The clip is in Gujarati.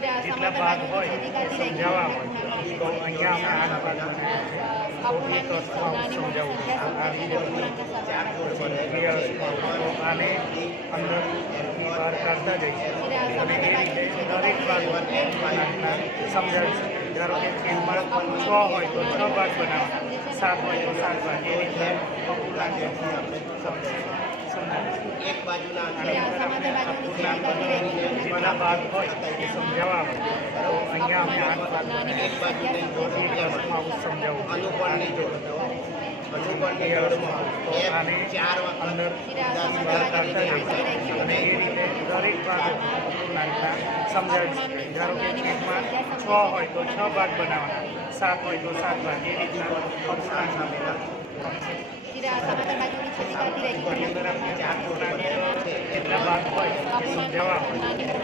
જેટલા ભાગ હોય સમજાવવા હોય તો અહીંયા અમે આઠ એક સમજાવું આ ક્લિયર તો આને અંદર બહાર કાઢતા જઈશું દરેક ભાગ અપૂર્ણાંકના સમજાવીશું ધારો કે એમાં છ હોય તો છ. ભાગ બનાવવાના સાત હોય તો સાત ભાગ. એ રીતે સમજાવીશું સમજાવીશું એક બાજુના અને ભાગ હોય એ સમજાવવા હોય તો અહીંયા અમે આઠ ભાગ એક બાજુને જોડવું આવું સમજાવું અનુપણની જોડતો અનુપણની જોડમાં એક ચાર અંદર અને એ દરેક ભાગ સમજાવી સમજાવીશું ધારો છ. હોય તો છ ભાગ બનાવવાના સાત હોય તો સાત ભાગ એ રીતના અપૂર્ણાંક એની અંદર આપણે ચાર પૂર્ણાંક જેટલા ભાગ હોય એ